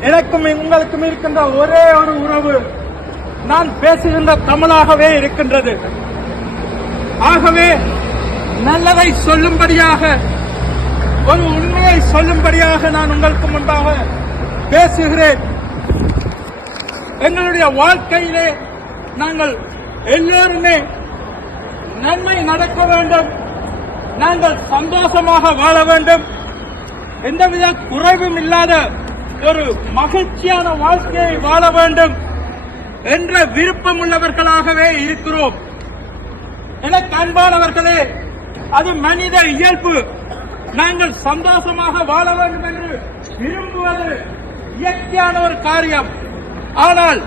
எனக்கும் உங்களுக்கும் இருக்கின்ற ஒரே ஒரு உறவு நான் பேசுகின்ற தமிழாகவே இருக்கின்றது. ஆகவே நல்லதை சொல்லும்படியாக ஒரு உண்மையை சொல்லும்படியாக நான் உங்களுக்கு முன்பாக பேசுகிறேன். எங்களுடைய வாழ்க்கையிலே நாங்கள் எல்லோருமே நன்மை நடக்க வேண்டும். நாங்கள் சந்தோஷமாக வாழ வேண்டும். எந்தவித குறைவும் இல்லாத ஒரு மகிழ்ச்சியான வாழ்க்கையை வாழ வேண்டும் என்ற விருப்பம் உள்ளவர்களாகவே இருக்கிறோம். எனக்கு அன்பானவர்களே அது மனித இயல்பு. நாங்கள் சந்தோஷமாக வாழ வேண்டும் என்று விரும்புவது இயற்கையான ஒரு காரியம். ஆனால்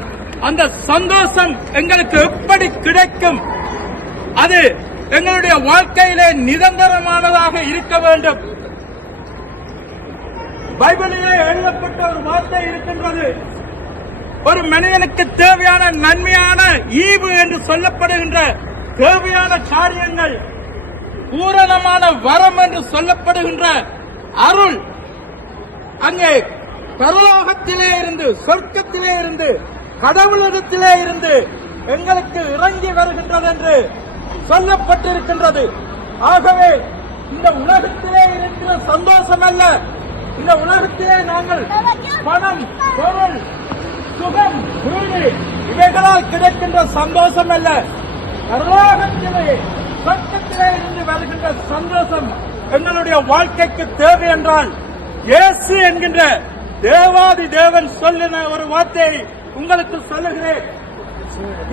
அந்த சந்தோஷம் எங்களுக்கு எப்படி கிடைக்கும்? அது எங்களுடைய வாழ்க்கையிலே நிரந்தரமானதாக இருக்க வேண்டும். பைபிளிலே எழுதப்பட்ட ஒரு வார்த்தை இருக்கின்றது. ஒரு மனிதனுக்கு தேவையான நன்மையான ஈவு என்று சொல்லப்படுகின்ற தேவையான காரியங்கள் பூரணமான வரம் என்று சொல்லப்படுகின்ற அருள் அங்கே பரலோகத்திலே இருந்து சொர்க்கத்திலே இருந்து கடவுளிடத்திலே இருந்து எங்களுக்கு இறங்கி வருகின்றது என்று சொல்லப்பட்டிருக்கின்றது. ஆகவே இந்த உலகத்திலே இருக்கிற சந்தோஷம் அல்ல. இந்த உலகத்திலே நாங்கள் பணம் பொருள் சுகம் வீடு இவைகளால் கிடைக்கின்ற சந்தோஷம் அல்ல. பரலோகத்திலே சட்டத்திலே இருந்து வருகின்ற சந்தோஷம் எங்களுடைய வாழ்க்கைக்கு தேவை என்றால் இயேசு என்கின்ற தேவாதி தேவன் சொல்லின ஒரு வார்த்தையை உங்களுக்கு சொல்லுகிறேன்.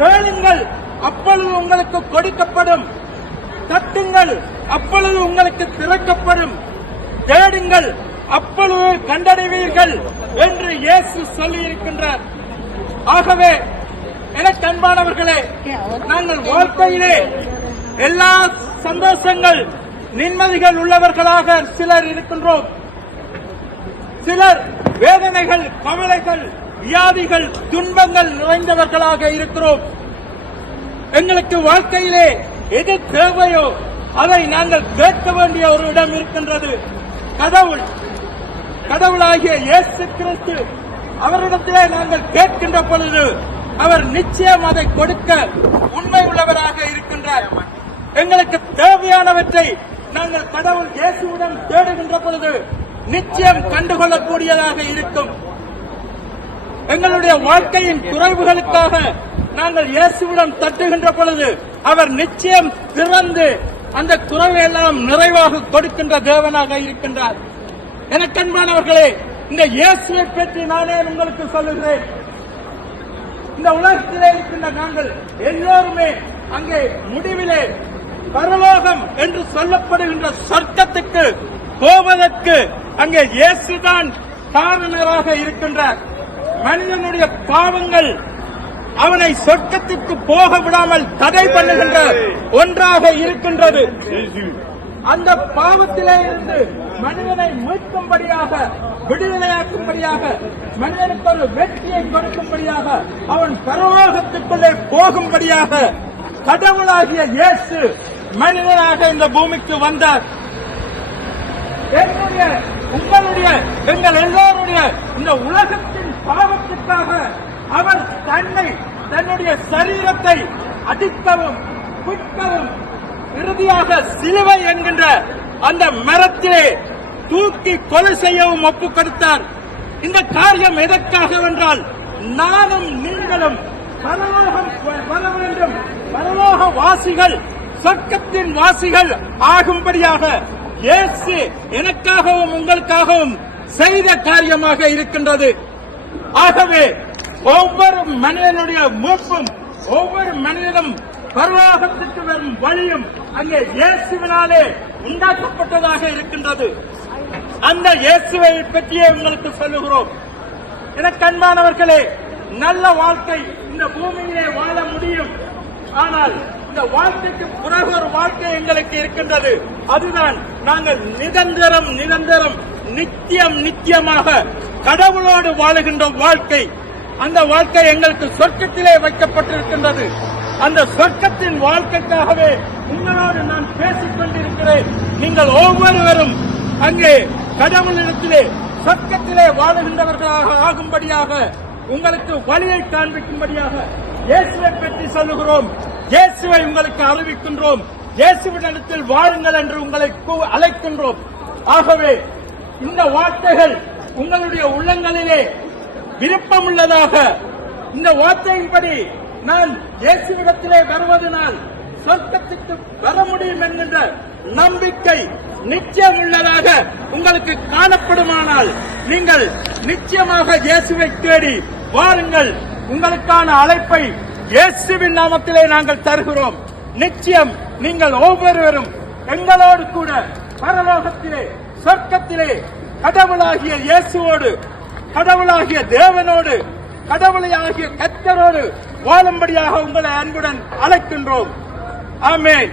கேளுங்கள். அப்பொழுது உங்களுக்கு கொடுக்கப்படும். தட்டுங்கள் அப்பொழுது உங்களுக்கு திறக்கப்படும். தேடுங்கள் அப்பொழுது கண்டடைவீர்கள் என்று இயேசு சொல்லியிருக்கின்றார். ஆகவே எனக்கு அன்பானவர்களே நாங்கள் வாழ்க்கையிலே எல்லா சந்தோஷங்கள் நிம்மதிகள் உள்ளவர்களாக சிலர் இருக்கின்றோம். சிலர் வேதனைகள் கவலைகள் வியாதிகள் துன்பங்கள் நிறைந்தவர்களாக இருக்கிறோம். எங்களுக்கு வாழ்க்கையிலே எது தேவையோ அதை நாங்கள் கேட்க வேண்டிய ஒரு இடம் இருக்கின்றது. கடவுள் கடவுளாகிய இயேசு கிறிஸ்து அவரிடத்திலே நாங்கள் கேட்கின்ற பொழுது அவர் நிச்சயம் அதை கொடுக்க உண்மை உள்ளவராக இருக்கின்றார். எங்களுக்கு தேவையானவற்றை நாங்கள் கடவுள் இயேசுவுடன் தேடுகின்ற பொழுது நிச்சயம் கண்டுகொள்ளக்கூடியதாக இருக்கும். எங்களுடைய வாழ்க்கையின் குறைவுகளுக்காக நாங்கள் இயேசுவிடம் தட்டுகின்ற பொழுது அவர் நிச்சயம் திறந்து அந்த குறைவை நிறைவாக கொடுக்கின்ற தேவனாக இருக்கின்றார். எனக்கு அன்பானவர்களே இந்த இயேசுவை பற்றி நானே உங்களுக்கு சொல்லுகிறேன். இந்த உலகத்திலே இருக்கின்ற நாங்கள் எல்லோருமே அங்கே முடிவிலே பரலோகம் என்று சொல்லப்படுகின்ற சொர்க்கத்துக்கு போவதற்கு அங்கே இயேசுதான் காரணராக இருக்கின்றார். மனிதனுடைய பாவங்கள் அவனை சொர்க்கத்திற்கு போக விடாமல் தடை பண்ணுகின்ற ஒன்றாக இருக்கின்றது. அந்த பாவத்திலே இருந்து மனிதனை மீட்கும்படியாக விடுதலையாக்கும்படியாக மனிதனுக்கு ஒரு வெற்றியை கொடுக்கும்படியாக அவன் பரலோகத்துக்குள்ளே போகும்படியாக கடவுளாகிய இயேசு மனிதனாக இந்த பூமிக்கு வந்தார். என்னுடைய உங்களுடைய எங்கள் எல்லோருடைய இந்த உலகத்தின் பாவத்திற்காக அவர் தன்னை தன்னுடைய சரீரத்தை அடித்தவும் குட்டவும் இறுதியாக சிலுவை என்கின்ற அந்த மரத்திலே தூக்கி கொலை செய்யவும் ஒப்புக் கொடுத்தார். இந்த காரியம் எதற்காக என்றால் நானும் நீங்களும் பரலோகம் வர வேண்டும். பரலோக வாசிகள் சொர்க்கத்தின் வாசிகள் ஆகும்படியாக இயேசு எனக்காகவும் உங்களுக்காகவும் செய்த காரியமாக இருக்கின்றது. ஆகவே ஒவ்வொரு மனிதனுடைய மூப்பும் ஒவ்வொரு மனிதனும் பரலோகத்திற்கு வரும் வழியும் அங்கே இயேசுவினாலே உண்டாக்கப்பட்டதாக இருக்கின்றது. அந்த இயேசுவை பற்றியே உங்களுக்கு சொல்லுகிறோம். என கண்மானவர்களே நல்ல வாழ்க்கை இந்த பூமியிலே வாழ முடியும். ஆனால் இந்த வாழ்க்கைக்கு பிறகு ஒரு வாழ்க்கை எங்களுக்கு இருக்கின்றது. அதுதான் நாங்கள் நிரந்தரம் நிரந்தரம் நித்தியம் நித்தியமாக கடவுளோடு வாழுகின்ற வாழ்க்கை. அந்த வாழ்க்கை எங்களுக்கு சொர்க்கத்திலே வைக்கப்பட்டிருக்கின்றது. அந்த சொர்க்கத்தின் வாழ்க்கைக்காகவே உங்களோடு நான் பேசிக் கொண்டிருக்கிறேன். நீங்கள் ஒவ்வொருவரும் அங்கே கடவுளிடத்திலே சொர்க்கத்திலே வாழுகின்றவர்களாக ஆகும்படியாக உங்களுக்கு வழியை காண்பிக்கும்படியாக இயேசுவை பற்றி சொல்லுகிறோம். இயேசுவை உங்களுக்கு அறிவிக்கின்றோம். இயேசுவினிடத்தில் வாருங்கள் என்று உங்களை கூ- அழைக்கின்றோம். ஆகவே இந்த வார்த்தைகள் உங்களுடைய உள்ளங்களிலே விருப்பம் உள்ளதாக இந்த வார்த்தையின்படி நான் இயேசுவிடத்திலே வருவதனால் சொர்க்கத்திற்கு வர முடியும் என்கின்ற நம்பிக்கை நிச்சயம் உள்ளதாக உங்களுக்கு காணப்படுமானால் நீங்கள் நிச்சயமாக இயேசுவை தேடி வாருங்கள். உங்களுக்கான அழைப்பை இயேசுவின் நாமத்திலே நாங்கள் தருகிறோம். நிச்சயம் நீங்கள் ஒவ்வொருவரும் எங்களோடு கூட பரலோகத்திலே சொர்க்கத்திலே கடவுளாகிய இயேசுவோடு கடவுளாகிய தேவனோடு கடவுளையாகிய கத்தரோடு வாழும்படியாக உங்களை அன்புடன் அழைக்கின்றோம். ஆமேன்.